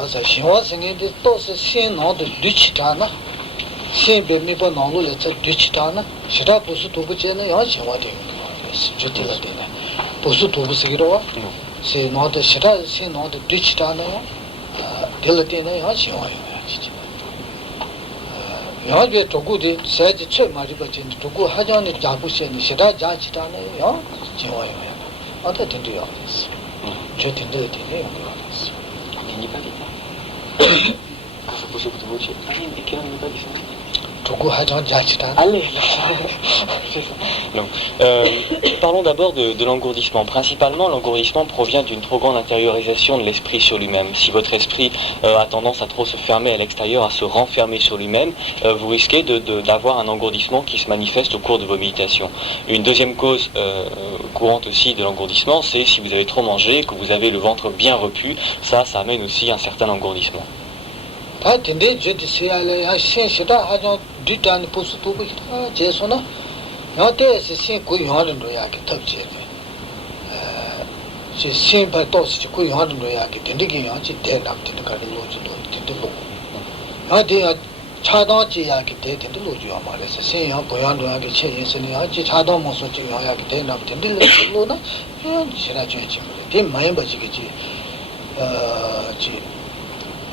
와서 신화생인데 또서 신노도 뒤치다나 신배미보 나로를 저 뒤치다나 시라 보수 도부제는 야 신화된 거 주til라 되네 보수 도부스기로 와 신노도 시라 신노도 뒤치다나요 딜라되네 야 신화요 진짜 야게 도구디 세지 최 마리버진 도구 하전에 잡으시는 시라 자치다나요 신화요 어떻게 된대요 je t'ai dit, il n'y a pas d'état. Quand c'est possible de vous dire, mais quel n'est pas différent. Allez. Parlons d'abord de l'engourdissement. Principalement, l'engourdissement provient d'une trop grande intériorisation de l'esprit sur lui-même. Si votre esprit a tendance à trop se fermer à l'extérieur, à se renfermer sur lui-même, vous risquez d'avoir un engourdissement qui se manifeste au cours de vos méditations. Une deuxième cause courante aussi de l'engourdissement, c'est si vous avez trop mangé, que vous avez le ventre bien repu, ça amène aussi un certain engourdissement. 다 근데 저기 세야래 신시다 하죠 뒤단 보수 도부 제소나 여태에서 신 고용하는 거야게 덕지에 신발 도시 고용하는 거야게 된디게 양지 대납되는 가는 로지도 된디로 어디야 차도지야게 대된디 로지야 말해서 신야 보양도야게 체인선이 아지 차도 모습 지야게 대납 된디로나 지나 주지 대 많이 버지겠지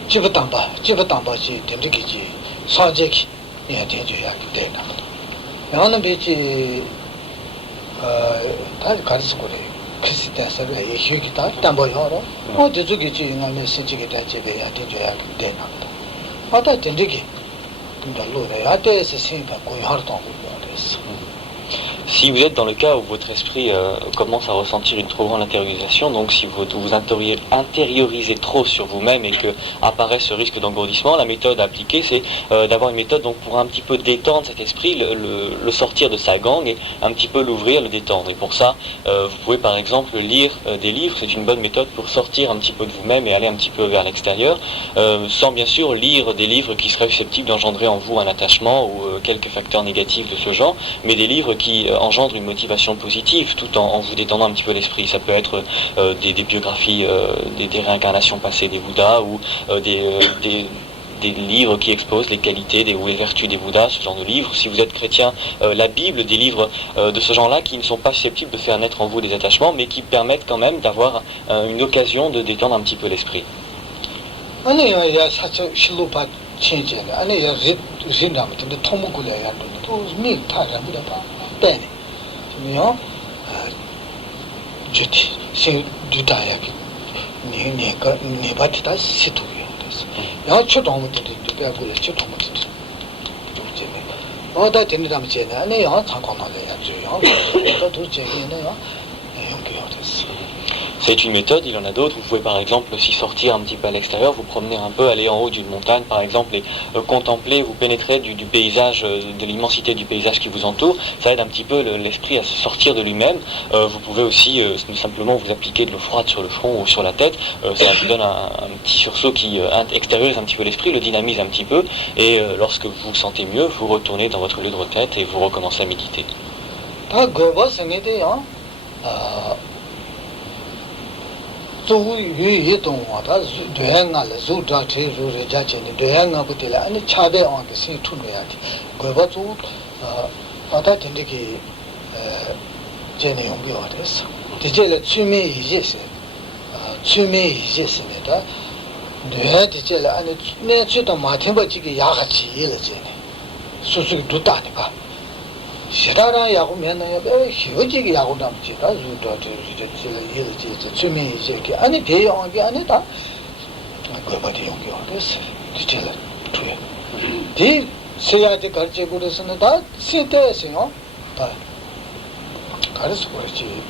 집어담바지 된디기지 사제기 예 대줘야 되나 나는 비지 다 가르쳐 그래 크리스티안서를 얘기기다 담보여로 어디저기지 나는 신지게 대제야 대줘야 되나 아다 된디기 근데 로래 아대에서 신바 고여도 하고 그랬어. Si vous êtes dans le cas où votre esprit commence à ressentir une trop grande intériorisation, donc si vous intériorisez trop sur vous-même et que apparaît ce risque d'engourdissement, la méthode à appliquer, c'est d'avoir une méthode donc, pour un petit peu détendre cet esprit, le sortir de sa gangue et un petit peu l'ouvrir, le détendre. Et pour ça, vous pouvez par exemple lire des livres, c'est une bonne méthode pour sortir un petit peu de vous-même et aller un petit peu vers l'extérieur, sans bien sûr lire des livres qui seraient susceptibles d'engendrer en vous un attachement ou quelques facteurs négatifs de ce genre, mais des livres qui engendre une motivation positive tout en vous détendant un petit peu l'esprit. Ça peut être des biographies, des réincarnations passées des Bouddhas ou des livres qui exposent les qualités ou les vertus des Bouddhas, ce genre de livres. Si vous êtes chrétien, la Bible, des livres de ce genre-là qui ne sont pas susceptibles de faire naître en vous des attachements, mais qui permettent quand même d'avoir une occasion de détendre un petit peu l'esprit. 주티 세 두다야기 네가 네바티다 시토요데스 야 초동부터 되고 초동부터 좀제네 어다 된다면 제네 아니 야 상관나게 야죠 야 또 제네요 용기요데스. C'est une méthode, il y en a d'autres. Vous pouvez par exemple aussi sortir un petit peu à l'extérieur, vous promener un peu, aller en haut d'une montagne par exemple et contempler, vous pénétrer du paysage, de l'immensité du paysage qui vous entoure. Ça aide un petit peu l'esprit à se sortir de lui-même. Vous pouvez aussi simplement vous appliquer de l'eau froide sur le front ou sur la tête. Ça vous donne un petit sursaut qui extériorise un petit peu l'esprit, le dynamise un petit peu. Et lorsque vous vous sentez mieux, vous retournez dans votre lieu de retraite et vous recommencez à méditer. 시라라 야구면은 휴지기 야구 남지다 주도 일지 주민 이제기 아니 대용하게 아니다 그거밖에 용기 어딨어 진짜 투에 대 세야지 가르쳐 그래서는 다 시대에서요 다 가르쳐 그렇지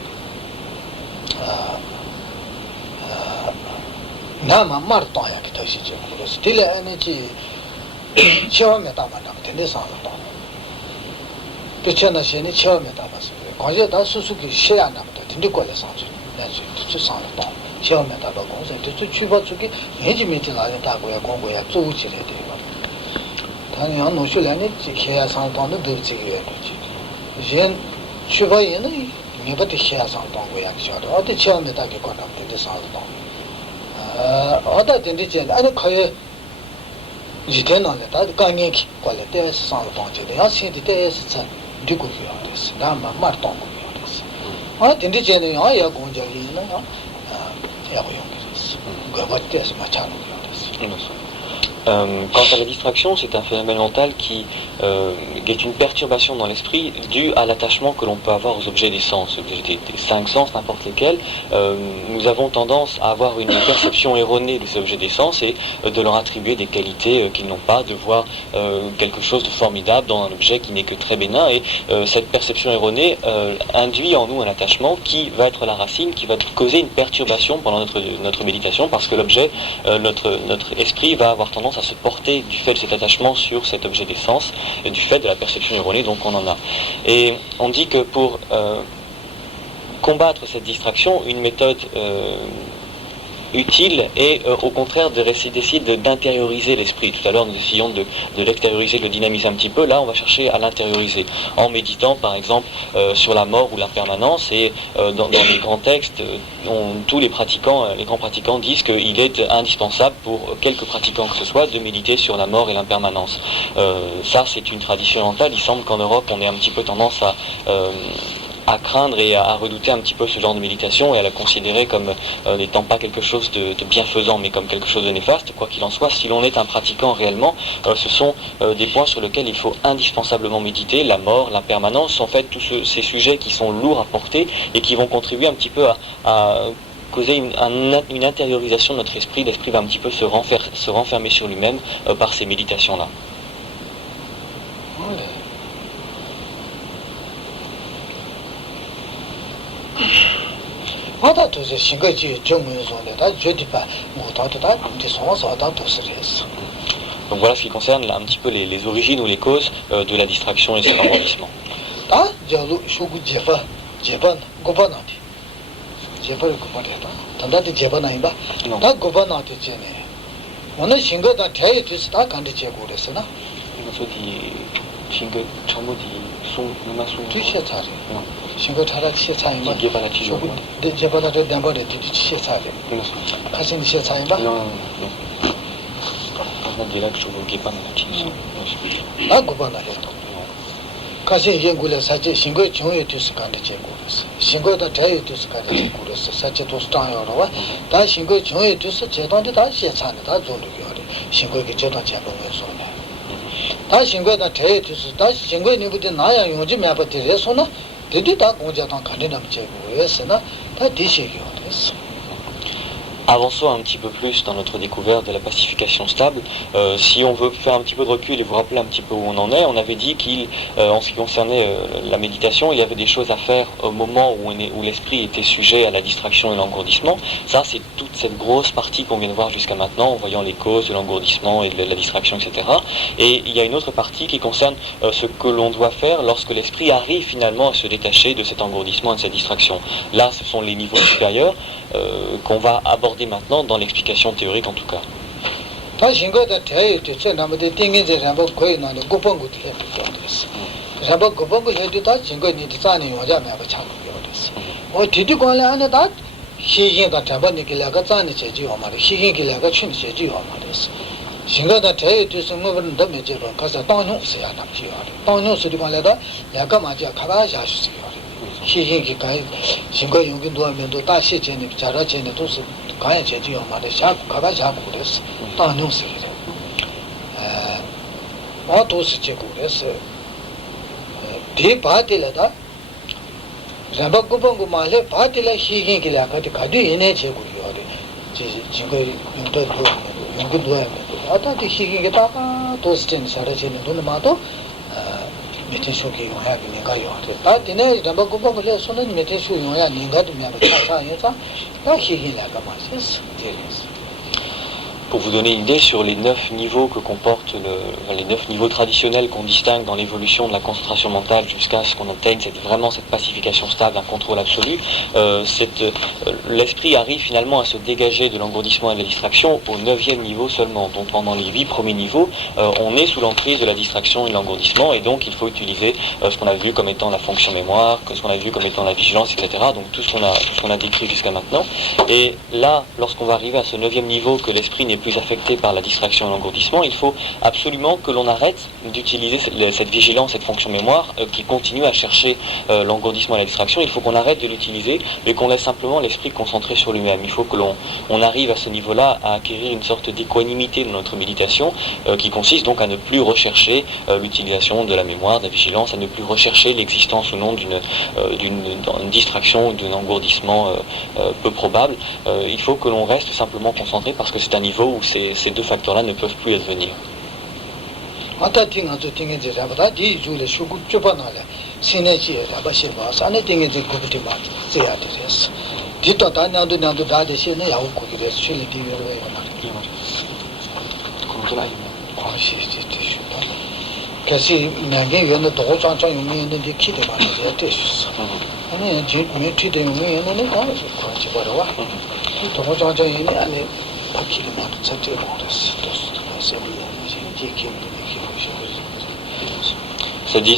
나만 말도야기 다시지 그래서 딜레 에너지 처음에 담아담 된데 상황도 그렇잖아 신이 처음에 담았어요. 거기에 다 수수기 시야 남도 된데 걸려 상주. 나지 그 상도 처음에 담아 공사 저 추버 쪽에 해지면지 나는 다고야 공고야 조우지래 돼요. 당연 노출량이 지켜야 상도는 되지게 거지. 연 추버에는 미버티 시야 상도고야 저도 어디 처음에 다게 걸어 된데 상도. 어다 된디제 아니 거의 지대나네 다 강행 걸레 때에서 상을 동제데 야 신디 때에서 참 뒤고요 됐어 나만 말동고요 됐어 아 된디제는 야 공자리는 야 고용이었어 그거 때에서 맞잖아요 됐어. Quant à la distraction, c'est un phénomène mental qui est une perturbation dans l'esprit due à l'attachement que l'on peut avoir aux objets des sens, des 5 sens, n'importe lesquels. Nous avons tendance à avoir une perception erronée de ces objets des sens et de leur attribuer des qualités qu'ils n'ont pas, de voir quelque chose de formidable dans un objet qui n'est que très bénin. Et cette perception erronée induit en nous un attachement qui va être la racine, qui va causer une perturbation pendant notre méditation, parce que l'objet, notre esprit va avoir tendance à se porter du fait de cet attachement sur cet objet des sens et du fait de la perception erronée, donc on en a. Et on dit que pour combattre cette distraction, une méthode utile et au contraire d'essayer d'intérioriser l'esprit. Tout à l'heure nous essayons de l'extérioriser, de le dynamiser un petit peu. Là on va chercher à l'intérioriser en méditant par exemple sur la mort ou l'impermanence, et dans les grands textes tous les grands pratiquants disent qu'il est indispensable pour quelques pratiquants que ce soit de méditer sur la mort et l'impermanence. Ça c'est une tradition orientale. Il semble qu'en Europe on ait un petit peu tendance à craindre et à redouter un petit peu ce genre de méditation et à la considérer comme n'étant pas quelque chose de bienfaisant mais comme quelque chose de néfaste. Quoi qu'il en soit, si l'on est un pratiquant réellement, ce sont des points sur lesquels il faut indispensablement méditer: la mort, l'impermanence, en fait tous ces sujets qui sont lourds à porter et qui vont contribuer un petit peu à causer une intériorisation de notre esprit. L'esprit va un petit peu se renfermer sur lui-même par ces méditations-là. Donc voilà ce qui concerne un petit peu les origines ou les causes de la distraction et de cet engourdissement. 신고 타라 시차이마 제바다 담바데 시차이 가신 시차이마 나 고바나 해도 가신 연구를 사제 신고 정에 뜻을 간데 제고스 신고다 대에 뜻을 간데 제고스 사제 도스타요로와 다 신고 정에 뜻을 제단데 다 시차네 다 존르기요리 신고게 제단 제보면서네 다 신고다 대에 뜻을 다 신고에 니부터 나야 용지 매버들에서나 Avançons un petit peu plus dans notre découverte de la pacification stable. Si on veut faire un petit peu de recul et vous rappeler un petit peu où on en est, on avait dit qu'en ce qui concernait la méditation, il y avait des choses à faire au moment où l'esprit était sujet à la distraction et l'engourdissement. Ça, c'est toute cette grosse partie qu'on vient de voir jusqu'à maintenant, en voyant les causes de l'engourdissement et de la distraction, etc. Et il y a une autre partie qui concerne ce que l'on doit faire lorsque l'esprit arrive finalement à se détacher de cet engourdissement et de cette distraction. Là, ce sont les niveaux supérieurs qu'on va aborder maintenant dans l'explication théorique en tout cas. 신고 용기도 하면도 다시 전에 자라전에 도스 가야 제지요 말에 자꾸 가가 자꾸 그랬어. 당뇨스래. 도스 제고 그랬어. 대바들다. 잠바고 봉고 말에 바들라 희긴기라 가디 가디 이내 제고요. 신고 용기도 하면 아다디 희긴게 다가 도스 전에 자라전에 돈 마도 메테쇼기 용야기 내가요. 다 되네. 담바고고를 손은 메테쇼 용야 내가도 미야도 차차해서 다 희희라가 마셨어. Pour vous donner une idée sur les 9 niveaux que comportent les 9 niveaux traditionnels qu'on distingue dans l'évolution de la concentration mentale jusqu'à ce qu'on atteigne vraiment cette pacification stable, un contrôle absolu, l'esprit arrive finalement à se dégager de l'engourdissement et de la distraction au 9e niveau seulement. Donc pendant les 8 premiers niveaux, on est sous l'emprise de la distraction et de l'engourdissement, et donc il faut utiliser ce qu'on a vu comme étant la fonction mémoire, ce qu'on a vu comme étant la vigilance, etc. Donc tout ce qu'on a décrit jusqu'à maintenant. Et là, lorsqu'on va arriver à ce 9e niveau, que l'esprit n'est plus affecté par la distraction et l'engourdissement, il faut absolument que l'on arrête d'utiliser cette vigilance, cette fonction mémoire qui continue à chercher l'engourdissement et la distraction. Il faut qu'on arrête de l'utiliser et qu'on laisse simplement l'esprit concentré sur lui-même. Il faut que l'on arrive à ce niveau-là à acquérir une sorte d'équanimité dans notre méditation qui consiste donc à ne plus rechercher l'utilisation de la mémoire, de la vigilance, à ne plus rechercher l'existence ou non d'une distraction ou d'un engourdissement peu probable. Il faut que l'on reste simplement concentré parce que c'est un niveau où ces deux facteurs-là ne peuvent plus advenir.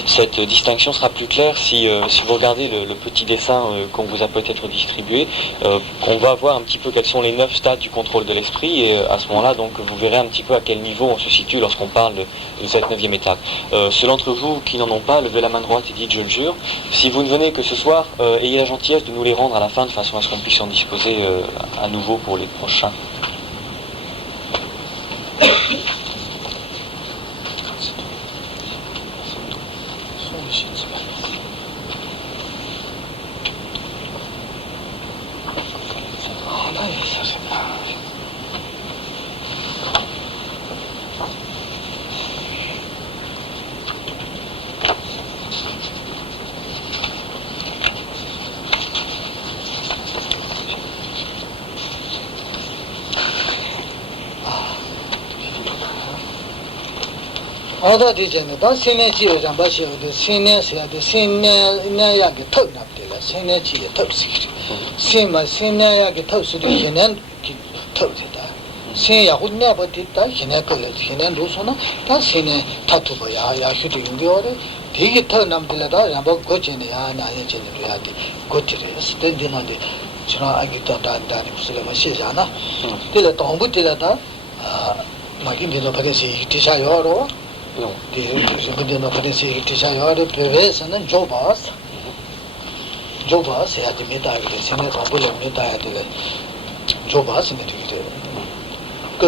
Cette distinction sera plus claire si vous regardez le petit dessin qu'on vous a peut-être distribué. On va voir un petit peu quels sont les 9 stades du contrôle de l'esprit, et à ce moment-là, donc, vous verrez un petit peu à quel niveau on se situe lorsqu'on parle de cette 9e étape. Ceux d'entre vous qui n'en ont pas, levez la main droite et dites « je le jure ». Si vous ne venez que ce soir, ayez la gentillesse de nous les rendre à la fin de façon à ce qu'on puisse en disposer à nouveau pour les prochains. Ada diyeceğine da sineci hocam başı öde sineye ki tav naptıyla sineciye tav sikir. Sineye ki tav sikir hinen ki tav dedi. Sin yahut ne yaptı da hinen kılır hinen rusuna da sine tatuba ya şu diyor diyor. Digi tav naptıyla da ya bak goçene ya naya çene ya di goçere sıkı dinadi. Şuna agita da kusule başı jana. Dile tombu dile da makin dile parası ihtişa yoro. Non. Je ne connais pas de PV, c'est un Jobas. Jobas, c'est à des médailles, c'est un peu de médailles. Jobas, c'est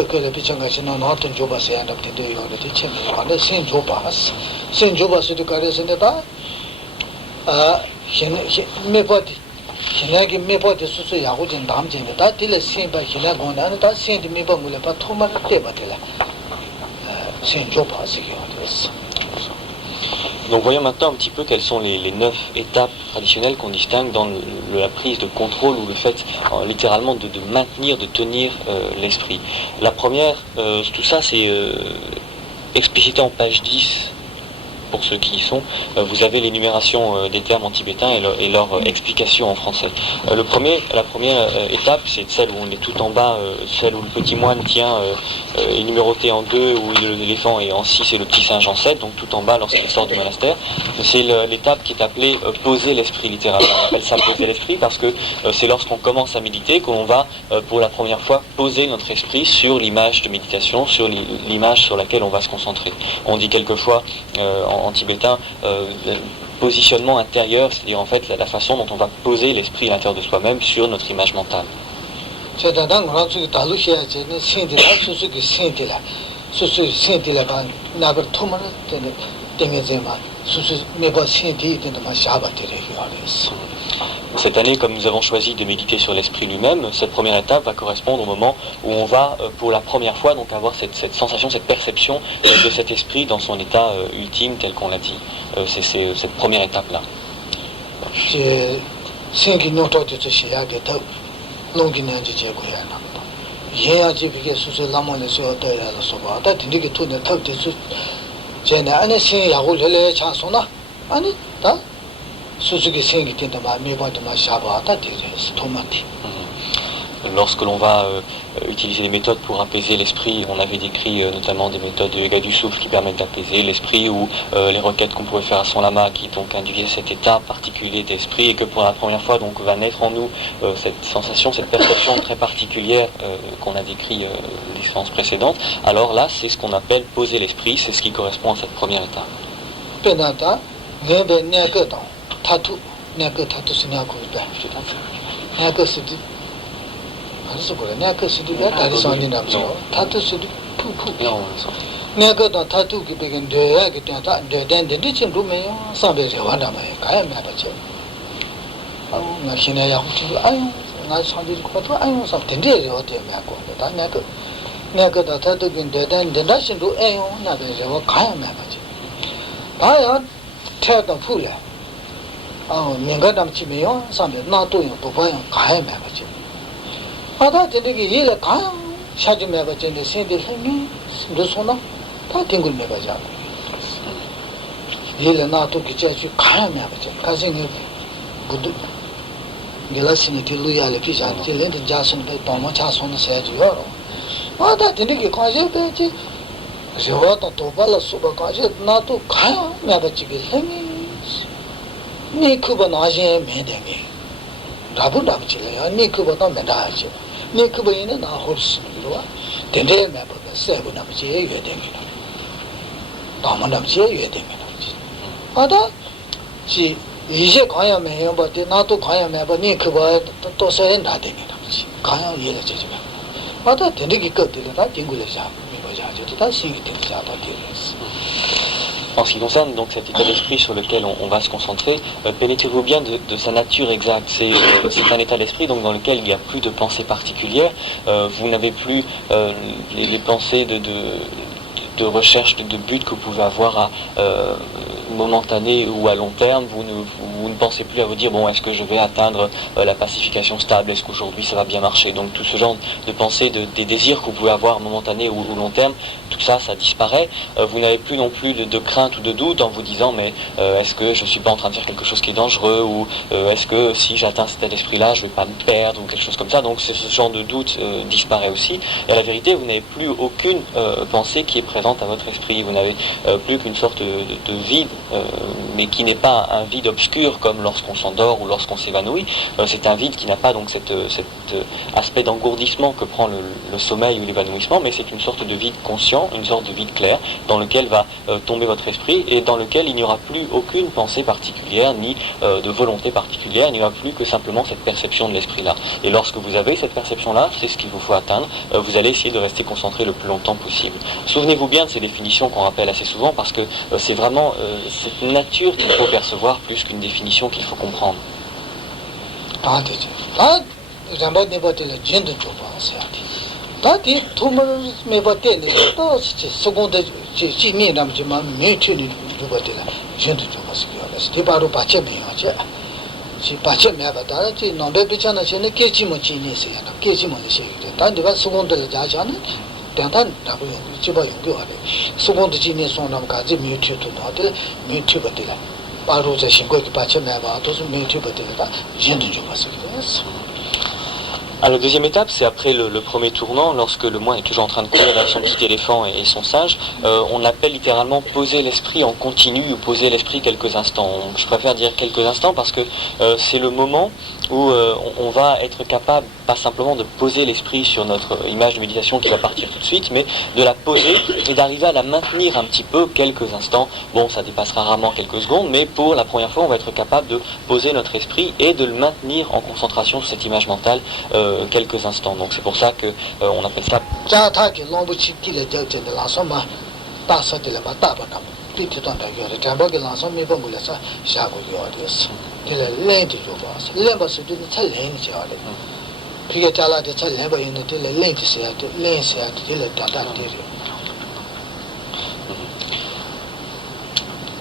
que le Pichanga, c'est un autre Jobas, c'est un peu de Yoda, c'est Jobas. C'est Jobas, c'est de carré, c'est pas. Mais pas dit. Qui n'est pas de sous Yahoo in Damjing, that is the same by Hinagon, and that sent me pas trop mal à débattre. Donc voyons maintenant un petit peu quelles sont les 9 étapes traditionnelles qu'on distingue dans la prise de contrôle ou le fait littéralement de maintenir, de tenir l'esprit. La première, tout ça c'est explicité en page 10 pour ceux qui y sont. Vous avez l'énumération des termes en tibétain et leur explication en français. La première étape, c'est celle où on est tout en bas, celle où le petit moine tient est numéroté en 2, où l'éléphant est en 6 et le petit singe en 7, donc tout en bas lorsqu'il sort du monastère. C'est l'étape qui est appelée poser l'esprit littéralement. On appelle ça poser l'esprit parce que c'est lorsqu'on commence à méditer qu'on va pour la première fois poser notre esprit sur l'image de méditation, sur l'image sur laquelle on va se concentrer. On dit quelquefois en tibétain positionnement intérieur, c'est-à-dire en fait la façon dont on va poser l'esprit à l'intérieur de soi-même sur notre image mentale. Cette année, comme nous avons choisi de méditer sur l'esprit lui-même, cette première étape va correspondre au moment où on va, pour la première fois, donc avoir cette sensation, cette perception de cet esprit dans son état ultime, tel qu'on l'a dit. C'est cette première étape-là. 예야지 비게 수수 라몬에 쇼더라서 소바 다 딘디게 투네 탑데 수 제네 안에 신 야고 렐레 차소나 아니 다 수수기 생기 된다 마 메바도 마 샤바다 디레스 토마티. Lorsque l'on va utiliser des méthodes pour apaiser l'esprit, on avait décrit notamment des méthodes de yoga du souffle qui permettent d'apaiser l'esprit ou les requêtes qu'on pouvait faire à son lama qui donc induisaient cet état particulier d'esprit et que pour la première fois donc va naître en nous cette sensation, cette perception très particulière qu'on a décrit les séances précédentes. Alors là, c'est ce qu'on appelle poser l'esprit, c'est ce qui correspond à cette première étape. Penata, ngebe nyaga da, tatu, nyaga tatu sinyaku ba. Nyaga sidi 그래서 그래 내가 그 시디가 다리 선이 남죠 타투 시디 푸푸 내가 다 타투 기백은 돼야 그때 다 되는데 지금 루메요 상배에 와다 말 가야 맞죠 아우 나 신의 야구도 아유 나 상대를 것도 아유 상 된대 어때 맞고 다 내가 다 타투긴 되는데 다신도 아유 나도 저 가야 맞죠 봐야 태도 풀려 아우 내가 담치면요 상배 나도 요 도봐요 가야 맞죠 아다 저기 얘가 가 샤지메가 전에 생들 생이 무슨나 다 땡글 메가자 얘가 나도 기차지 가야면 가자 가생이 부두 gelasi니 딜루야를 피자 딜렌데 자선도 도마 차선을 세지요 아다 저기 가져 되지 저와도 도발라 수바 가져 나도 가야 메가지게 생이 니 그거 나중에 매대미 라부 남지래요 니 그거도 매다지 네 그거에는 나 홀스미로와 된대 매버가 세고 남지 예되면 너무 남지 예되면 아다 지 이제 가야 매요 버티 나도 가야 매버 네 그거 또 세는 다 되면 남지 가야 예를 제지 아다 된게 것들이 다 딩굴려자 매버자 저도 다 신이 되자 다 되었어. En ce qui concerne donc cet état d'esprit sur lequel on va se concentrer, pénétrez-vous bien de sa nature exacte. C'est un état d'esprit donc dans lequel il n'y a plus de pensée particulière. Vous n'avez plus les pensées de recherche, de but que vous pouvez avoir à momentané ou à long terme. Vous ne pensez plus à vous dire bon, est-ce que je vais atteindre la pacification stable, est-ce qu'aujourd'hui ça va bien marcher. Donc tout ce genre de pensées, des désirs que vous pouvez avoir momentanés ou long terme, tout ça disparaît. Vous n'avez plus non plus de crainte ou de doute en vous disant mais est-ce que je ne suis pas en train de faire quelque chose qui est dangereux ou est-ce que si j'atteins cet état d'esprit-là, je ne vais pas me perdre ou quelque chose comme ça. Donc ce genre de doute disparaît aussi. Et à la vérité, vous n'avez plus aucune pensée qui est présente à votre esprit. Vous n'avez plus qu'une sorte de vide, mais qui n'est pas un vide obscur comme lorsqu'on s'endort ou lorsqu'on s'évanouit. C'est un vide qui n'a pas donc cet aspect d'engourdissement que prend le sommeil ou l'évanouissement, mais c'est une sorte de vide conscient, une sorte de vide clair, dans lequel va tomber votre esprit et dans lequel il n'y aura plus aucune pensée particulière, ni de volonté particulière, il n'y aura plus que simplement cette perception de l'esprit-là. Et lorsque vous avez cette perception-là, c'est ce qu'il vous faut atteindre, vous allez essayer de rester concentré le plus longtemps possible. Souvenez-vous bien de ces définitions qu'on rappelle assez souvent, parce que c'est vraiment cette nature qu'il faut percevoir plus qu'une définition qu'il faut comprendre. 다디 도물 메바테네 또 세군데 지니 남지만 메트니 두바데라 젠도 좀았어요. 스티바로 바체메요제. 지 바체메바다 지 nombe 비차나 셴네 케지모 지니세요. 케지모네 셰이데. 단디가 세군데 자자네. 단단 다고 지바 용교하래. 세군데 지니 손남 가지 메트도 나데 메트바데라. 바로제 신고기 바체메바 도스 메트바데라 젠도 좀았어요. Alors, la deuxième étape, c'est après le premier tournant, lorsque le moine est toujours en train de courir avec son petit éléphant et son singe, on appelle littéralement poser l'esprit en continu ou poser l'esprit quelques instants. Donc, je préfère dire quelques instants parce que c'est le moment où on va être capable, pas simplement de poser l'esprit sur notre image de méditation qui va partir tout de suite, mais de la poser et d'arriver à la maintenir un petit peu quelques instants. Bon, ça dépassera rarement quelques secondes, mais pour la première fois, on va être capable de poser notre esprit et de le maintenir en concentration sur cette image mentale quelques instants. Donc c'est pour ça que on appelle ça.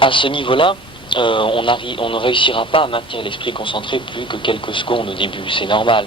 À ce niveau-là, on ne réussira pas à maintenir l'esprit concentré plus que quelques secondes au début. C'est normal.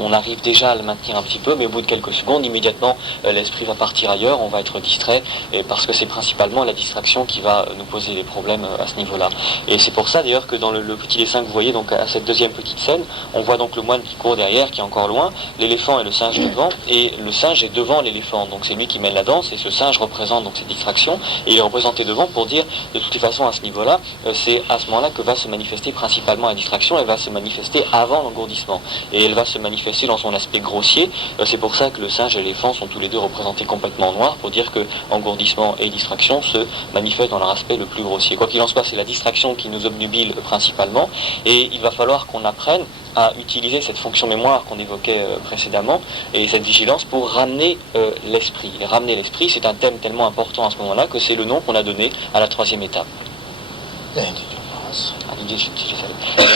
On arrive déjà à le maintenir un petit peu, mais au bout de quelques secondes, immédiatement, l'esprit va partir ailleurs, on va être distrait, et parce que c'est principalement la distraction qui va nous poser des problèmes à ce niveau-là. Et c'est pour ça d'ailleurs que dans le petit dessin que vous voyez, donc à cette deuxième petite scène, on voit donc le moine qui court derrière, qui est encore loin, l'éléphant et le singe devant, et le singe est devant l'éléphant. Donc c'est lui qui mène la danse, et ce singe représente donc cette distraction, et il est représenté devant pour dire, de toutes les façons, à ce niveau-là, c'est à ce moment-là que va se manifester principalement la distraction. Elle va se manifester avant l'engourdissement, et elle va se manifester dans son aspect grossier. C'est pour ça que le singe et l'éléphant sont tous les deux représentés complètement en noir, pour dire que engourdissement et distraction se manifestent dans leur aspect le plus grossier. Quoi qu'il en soit, c'est la distraction qui nous obnubile principalement, et il va falloir qu'on apprenne à utiliser cette fonction mémoire qu'on évoquait précédemment, et cette vigilance pour ramener l'esprit. Ramener l'esprit, c'est un thème tellement important à ce moment-là que c'est le nom qu'on a donné à la troisième étape.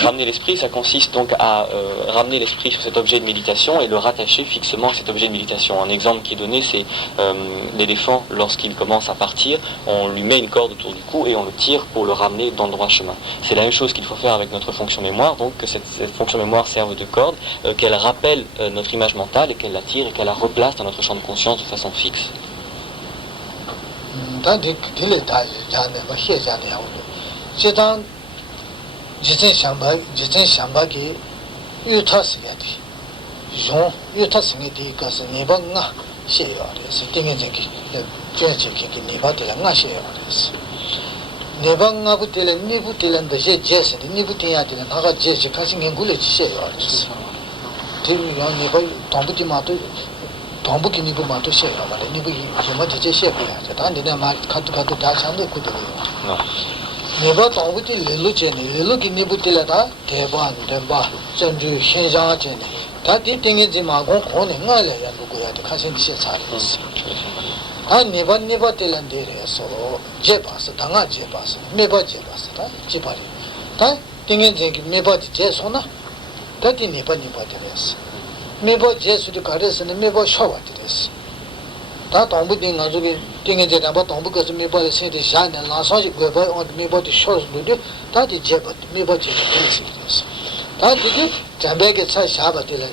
Ramener l'esprit, ça consiste donc à ramener l'esprit sur cet objet de méditation et le rattacher fixement à cet objet de méditation. Un exemple qui est donné, c'est l'éléphant, lorsqu'il commence à partir, on lui met une corde autour du cou et on le tire pour le ramener dans le droit chemin. C'est la même chose qu'il faut faire avec notre fonction mémoire, donc que cette fonction mémoire serve de corde, qu'elle rappelle notre image mentale et qu'elle la tire et qu'elle la replace dans notre champ de conscience de façon fixe. jizen shamba ki yu ta singa di yung yu ta singa di ka se nipa nga she yo res tingi zingi juan che ki nipa tila nga she yo res nipa nga bu tila nipu tila nda she je se di nipu tinya tila naga je she ka singa ngule chi she yo res timi yung nipa tongbu di ma tu tongbu ki nipu ma tu she yo res nipu yima di je she ku ya je tani na ma katu da shande ku de yo nipa tongbu ti lilu che ne lilu ki nipu tila ta teba denpa zanju shenjang che ne ta ti tingi zi ma gong kong ne nga le ya lugu ya de kasen di she sa res ta nipa tila de re so je pa se ta nga je pa se mepa je pa se ta je pa re ta tingi zi ki mepa di je so na ta ti nipa de res mepa je su di ka re se ne mepa shawa de res 다 동부딩 가지고 띵에 제가 뭐 동부에서 메버에 세대 샤는 나서지 그거 메버도 쇼스도 다디 제버 메버지 됐어 다 되게 잠베게 차 샤바들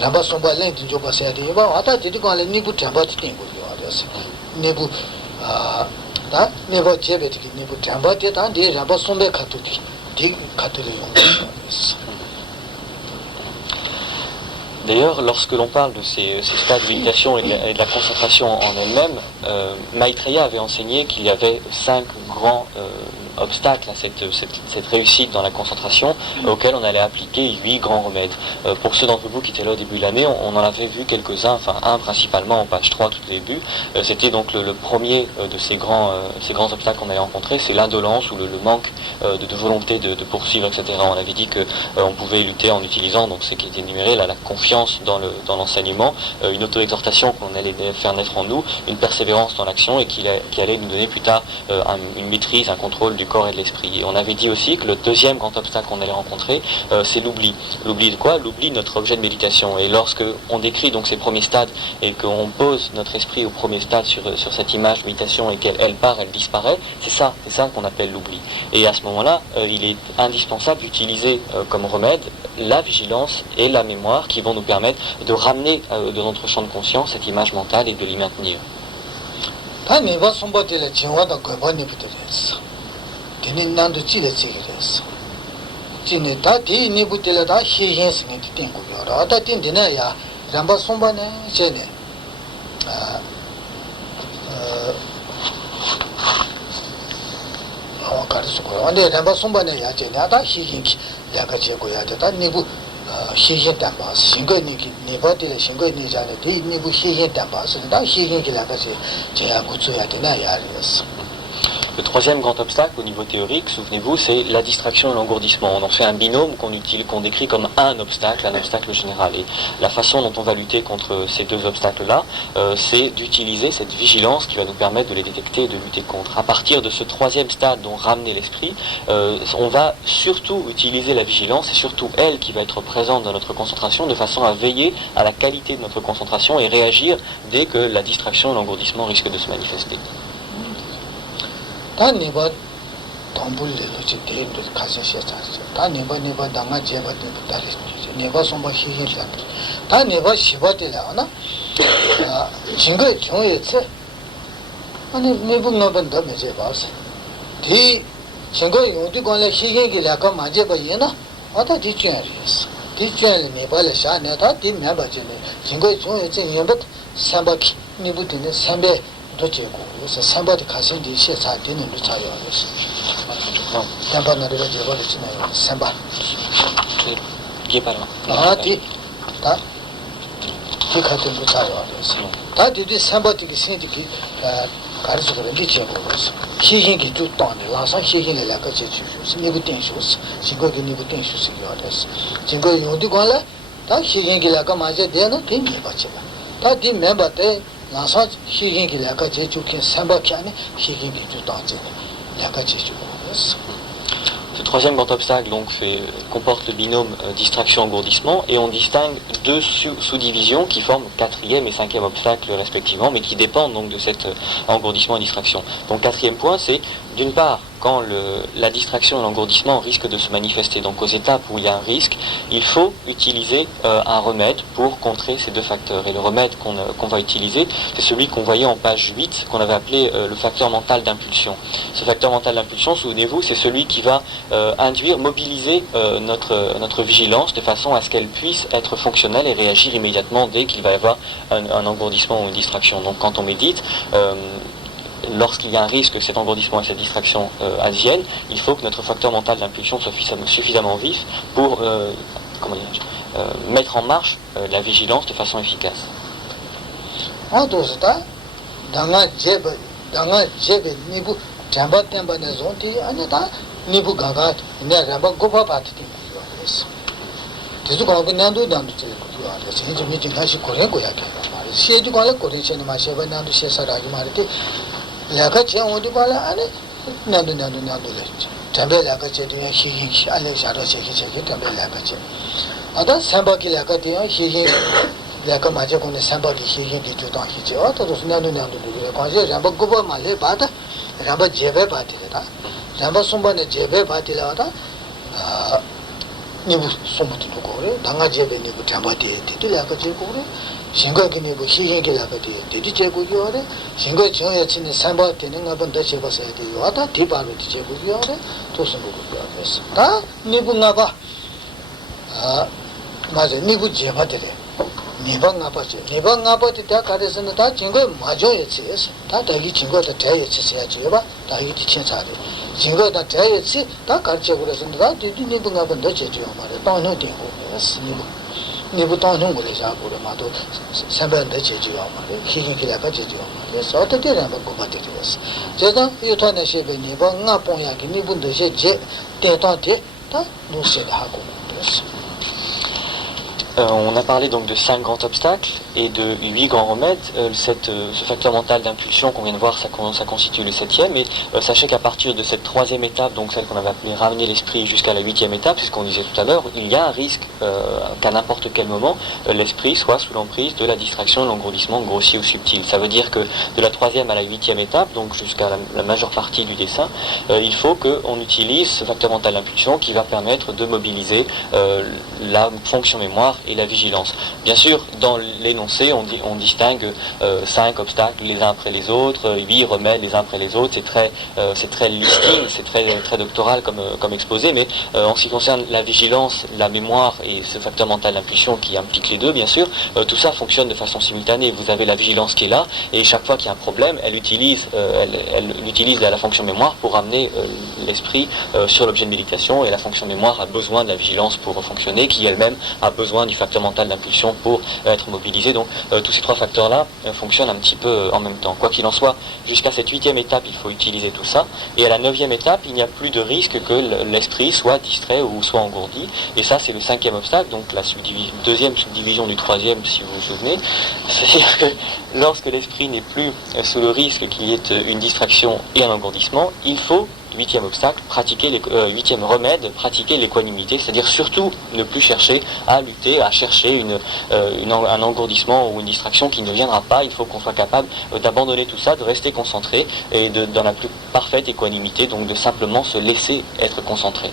라바 sombaleng 좀 봐야 돼 봐 왔다 되게 거래 니부 잠바지 띵고 요래서 니부 다 메버 제베 되게 니부 잠바지 다디 라바 sombe 카투디 디 카투리 용서 D'ailleurs, lorsque l'on parle de ces stades de méditation et de la concentration en elle-même, Maitreya avait enseigné qu'il y avait 5 grands obstacle à cette réussite dans la concentration auquel on allait appliquer 8 grands remèdes. Pour ceux d'entre vous qui étaient là au début de l'année, on en avait vu quelques-uns, enfin un principalement en page 3 tout au début. C'était donc le premier de ces grands obstacles qu'on allait rencontrer, c'est l'indolence ou le manque de volonté de poursuivre, etc. On avait dit qu'on pouvait lutter en utilisant donc ce qui était énuméré, là, la confiance dans l'enseignement, une auto-exhortation qu'on allait faire naître en nous, une persévérance dans l'action et qui allait nous donner plus tard une maîtrise, un contrôle du corps et de l'esprit. Et on avait dit aussi que le deuxième grand obstacle qu'on allait rencontrer, c'est l'oubli. L'oubli de quoi? L'oubli de notre objet de méditation. Et lorsque on décrit donc ces premiers stades et qu'on pose notre esprit au premier stade sur cette image de méditation et qu'elle part, elle disparaît, c'est ça qu'on appelle l'oubli. Et à ce moment-là, il est indispensable d'utiliser comme remède la vigilance et la mémoire qui vont nous permettre de ramener de notre champ de conscience cette image mentale et de l'y maintenir. Tene nandu chile chige res. Chine ta di nibu tele ta he yen singe ti tengu yoro. Ata tin dine ya ramba somba ne che ne. Awa kari su koyo. Ande ramba somba ne ya che ne. Ata he yen ki yaga che go ya te ta nibu he yen tenpa. Shingo ni ki nipa tele shingo ni ja ne. Di nibu he yen tenpa. Ta he yen ki yaga che ya kutsu ya te na ya res. Le troisième grand obstacle au niveau théorique, souvenez-vous, c'est la distraction et l'engourdissement. On en fait un binôme qu'on décrit comme un obstacle général. Et la façon dont on va lutter contre ces deux obstacles-là, c'est d'utiliser cette vigilance qui va nous permettre de les détecter et de lutter contre. À partir de ce troisième stade dont ramener l'esprit, on va surtout utiliser la vigilance et surtout elle qui va être présente dans notre concentration de façon à veiller à la qualité de notre concentration et réagir dès que la distraction et l'engourdissement risquent de se manifester. Ta nipa 동불레로 지대로 가셔서 다 네바 당아 제바 다리 네바 som바 희희야 다 네바 시바들라나 진거 정해체 아니 네분나번 더 매제 봐서 디 진거 용디 관래 희희기라가 맞제 봐이나 아다 디쮸리스 디쮸리 네발에 샤네다 디 매바제네 진거 정해체 연바 삼바키 니부드네 삼베 도제고 그래서 삼바디 가신 디시에 사디는 루차요스 담바나르가 제발이 지나요 삼바 Qui est pas loin. 아디 다 기카든 루차요스 다 디디 삼바디기 신디기 가르쳐 그런지 제고 그래서 희hin기 주 땅에 라사 희hin이 라가 제주스 니부 땡쇼스 진거기 니부 땡쇼스 요데스 진거 요디 관라 다 희hin기 라가 맞아 되는 빈이 받지 다디 멤버때 라사 희hin기 라가 제주킨 삼바키안에 희hin기 주 땅에 라가 제주고 그래서 Ce troisième grand obstacle donc, comporte le binôme distraction-engourdissement et on distingue deux sous-divisions qui forment quatrième et cinquième obstacle respectivement, mais qui dépendent donc de cet engourdissement et distraction. Donc quatrième point, c'est d'une part, quand la distraction et l'engourdissement risquent de se manifester, donc aux étapes où il y a un risque, il faut utiliser un remède pour contrer ces deux facteurs. Et le remède qu'on va utiliser, c'est celui qu'on voyait en page 8, qu'on avait appelé le facteur mental d'impulsion. Ce facteur mental d'impulsion, souvenez-vous, c'est celui qui va mobiliser notre vigilance de façon à ce qu'elle puisse être fonctionnelle et réagir immédiatement dès qu'il va y avoir un engourdissement ou une distraction. Donc quand on médite, lorsqu'il y a un risque que cet engourdissement et cette distraction adviennent, il faut que notre facteur mental d'impulsion soit suffisamment vif pour mettre en marche la vigilance de façon efficace. 라가 제원도 발라 안에 나도 le 담배 라가 제도야 희희 알레 샤로 제기 담배 라가 제 아다 삼바기 라가 되야 희희 라가 맞아 공네 삼바기 희희 디조도 희지 어떠도 나도 그래 관제 잠바 고바 말레 바다 잠바 제베 바티다 잠바 손바네 제베 바티라다 니부 손부터 고래 당아 제베 니부 잠바디 디라가 제 고래 신거기 니부 희희기 라가 디디 제고 요래 신거 정에 치는 삼바 되는 거번 더 제버서야 돼요 아다 디바로 제고 요래 도선 보고 그래서 다 니부 나봐 맞아 니부 제바들에 니방 나빠지 니방 나빠지 다 가르서는 다 증거 맞아야 치에서 다 대기 증거도 대야 치셔야지 봐 다이 디친사리 증거도 대야 치다 가르쳐 그래서 다 디디 니부 나번 더 제죠 말이야 또는 되고 그래서 니부 또는 거래 자고 마도 삼반대 제죠 말이야 희희기라가 제죠 말이야 어떻게 되는 거 같아요 제가 유턴에 시베 니방 나뽕야기 니분도 제 대단대 다 노세다 하고 그래서 On a parlé donc de 5 grands obstacles et de 8 grands remèdes. Ce facteur mental d'impulsion qu'on vient de voir, ça constitue le 7e. Et sachez qu'à partir de cette 3e étape, donc celle qu'on avait appelée ramener l'esprit jusqu'à la 8e étape, puisqu'on disait tout à l'heure, il y a un risque qu'à n'importe quel moment, l'esprit soit sous l'emprise de la distraction, de l'engourdissement grossier ou subtil. Ça veut dire que de la 3e à la 8e étape, donc jusqu'à la majeure partie du dessin, il faut qu'on utilise ce facteur mental d'impulsion qui va permettre de mobiliser la fonction mémoire et la vigilance. Bien sûr, dans l'énoncé, on distingue 5 obstacles les uns après les autres, 8 remèdes les uns après les autres. C'est très listing, c'est très doctoral comme exposé, mais en ce qui concerne la vigilance, la mémoire et ce facteur mental d'impulsion qui implique les deux, bien sûr, tout ça fonctionne de façon simultanée. Vous avez la vigilance qui est là, et chaque fois qu'il y a un problème, elle utilise la fonction mémoire pour ramener l'esprit sur l'objet de méditation, et la fonction mémoire a besoin de la vigilance pour fonctionner, qui elle-même a besoin du facteur mental d'impulsion pour être mobilisé. Donc tous ces trois facteurs-là fonctionnent un petit peu en même temps. Quoi qu'il en soit, jusqu'à cette 8e étape, il faut utiliser tout ça. Et à la 9e étape, il n'y a plus de risque que l'esprit soit distrait ou soit engourdi. Et ça, c'est le 5e obstacle, donc la deuxième subdivision du 3e, si vous vous souvenez. C'est-à-dire que lorsque l'esprit n'est plus sous le risque qu'il y ait une distraction et un engourdissement, il faut huitième obstacle, huitième remède, pratiquer l'équanimité, c'est-à-dire surtout ne plus chercher à lutter, à chercher un engourdissement ou une distraction qui ne viendra pas. Il faut qu'on soit capable d'abandonner tout ça, de rester concentré et dans la plus parfaite équanimité, donc de simplement se laisser être concentré.